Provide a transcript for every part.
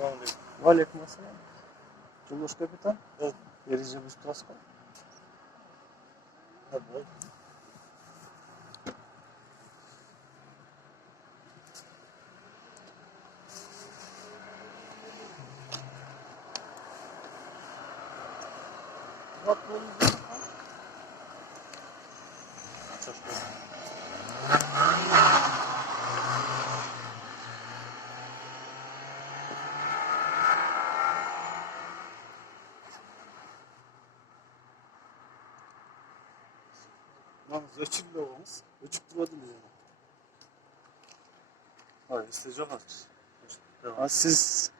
Selamünaleyküm. Валикум ассалам. Жолдош капитан. Evet. Ereже бұзып тұрасыз ба? Hadi. Bak bunu Yalnız ölçülü olmamız. Ölçüp durmadı mı yani? Hayır, isteyeceğim artık. Devam. Siz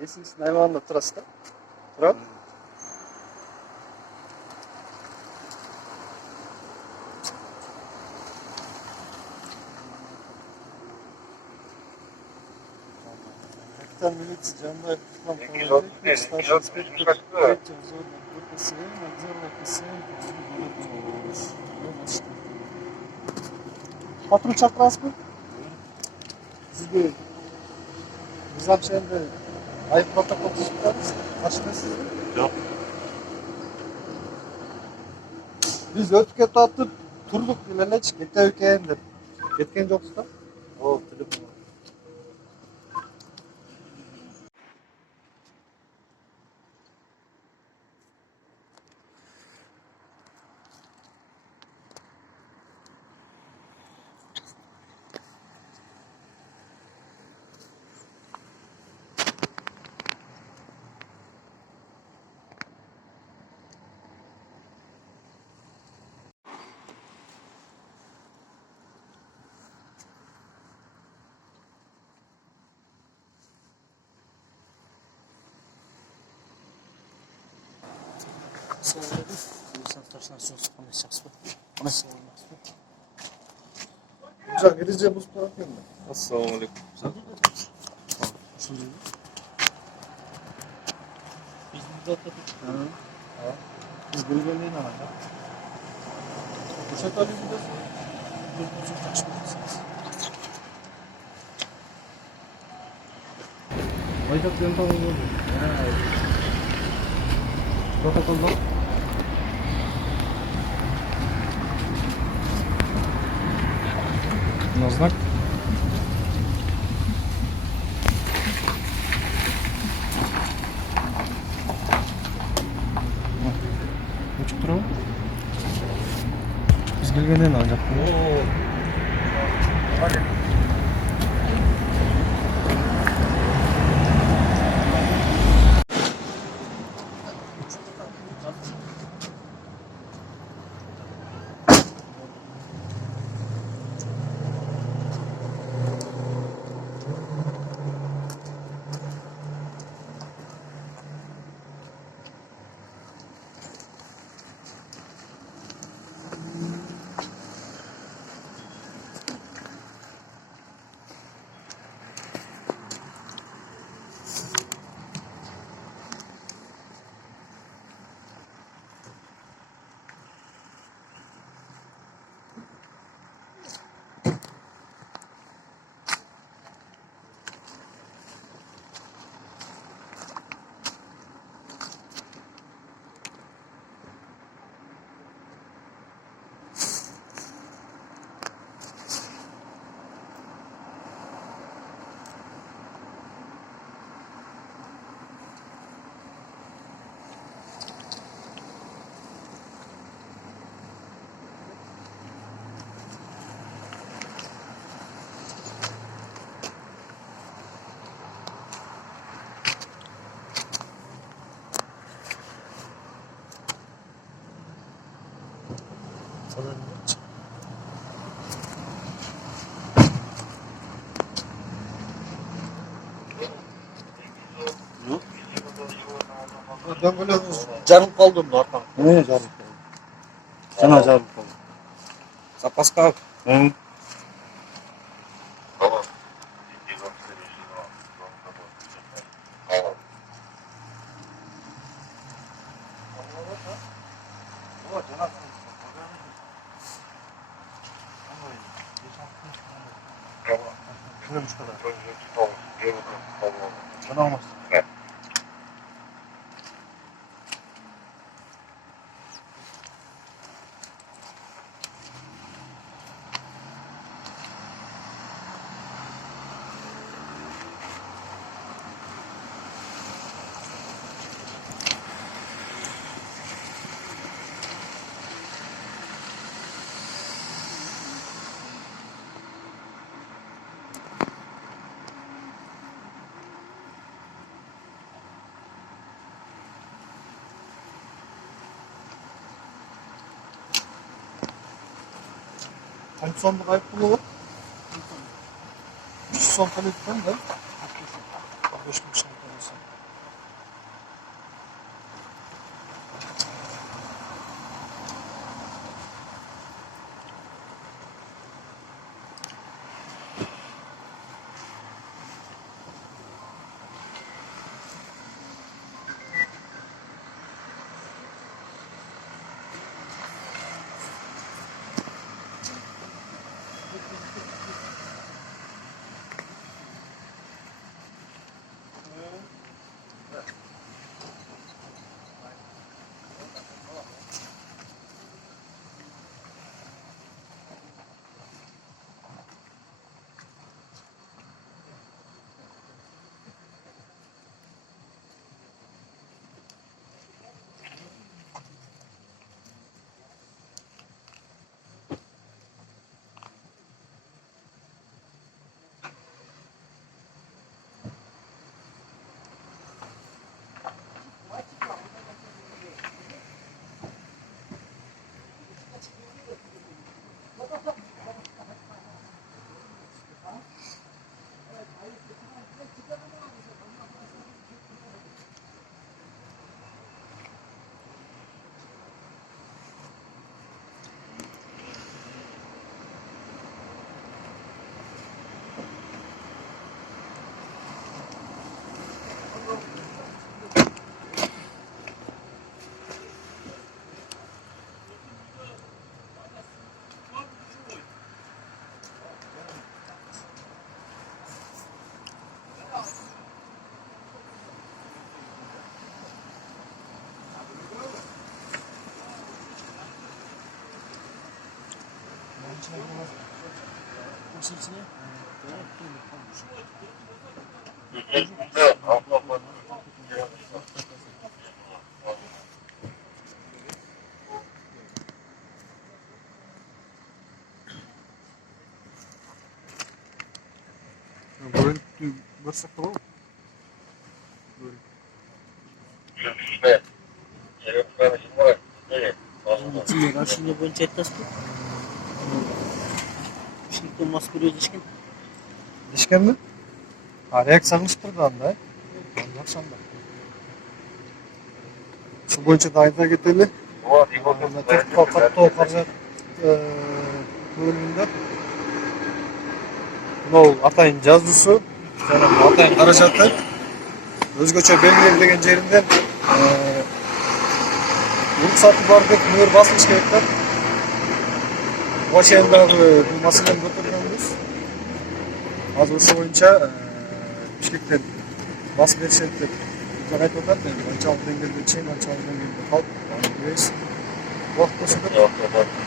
несіңіз аймағында тұрасыз ба? Тұрады? Капитан милиции Жанбаев Руслан Павлович, старший инспектор третьего взвода ГПСМ, отдела КСМ, Патруль шақырасыз ба? Сізге біз ақша енді айып протокол түсіп тұрмыз. Ашынасыз ба? Yok. Biz ötüp atıp turduk ilerleç kete ökeyen деп. Кеткен жоқсыздар? O telefon. Sen taştan sonra konuşacaksın. Konuşacaksın. Hocam İngilizce buz bırakayım mı? Assalamualaikum. Şimdi biz burada oturduk. Biz Gülbenliğin alanda. Bu sefer biz burada taşmışsınız. Aydak yöntem oldu. Protokolda. На знак. Açık duralım. Biz gelgenden alacak. Hadi. Ben böyle Canım kaldım da Arkan. ne canım? Sana canım kaldım. Запаска. Hı. Şuna bu kadar. Bana olmaz. Hani son bir kayıp bulu var. Şu son kayıptan da 5 bin şarkı. Nasıl içine? Böyle bassak tamam mı? Böyle. Şimdi рашение боюнча айтасызбы? Кишиликтен мас көрөт дешкен. Dişken mi? Reaksiya salmıştır da anda. Ondan sonra. Şu boyunca dayıda getirli. Tek katlı o karşı bölümünde. Бұл Атайын жазусы, Атайын қаражаты, өзгөчө белгиленген жеринде уруксаты бар деп мөр басылыш керек да. Ошондогу бул маселени көтөргөнбүз. Азыр ошо боюнча Бишкектен бас беришет деп айтып атат. Канчалык деңгээлде чейин, канчалык деңгээлде калып, аны билебиз. Убакыт көрсөтөт.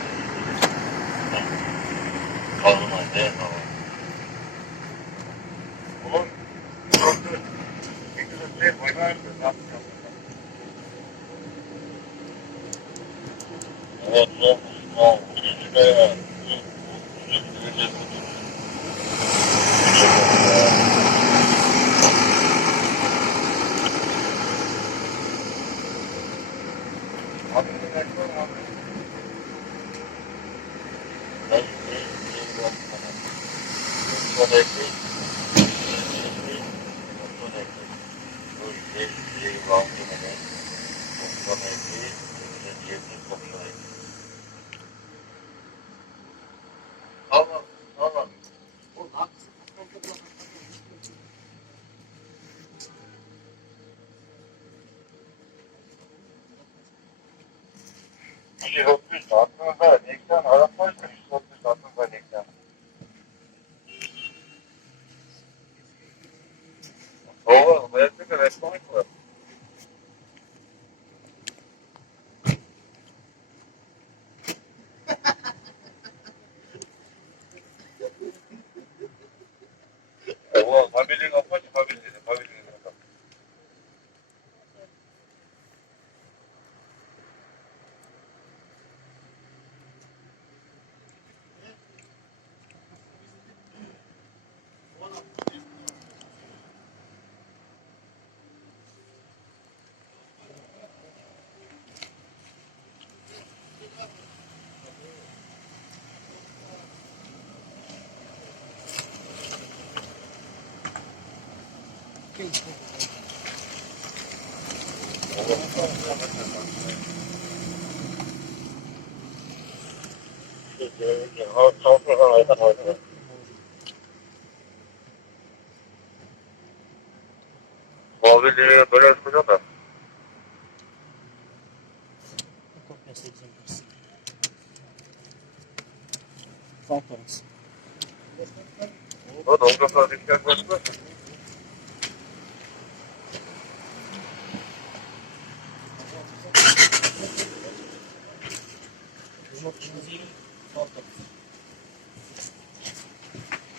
Muhabirliğe böyle yapacağım da. Kopyası egzemplarsı. Faltarız. O da ondan sonra bir şey var. Çok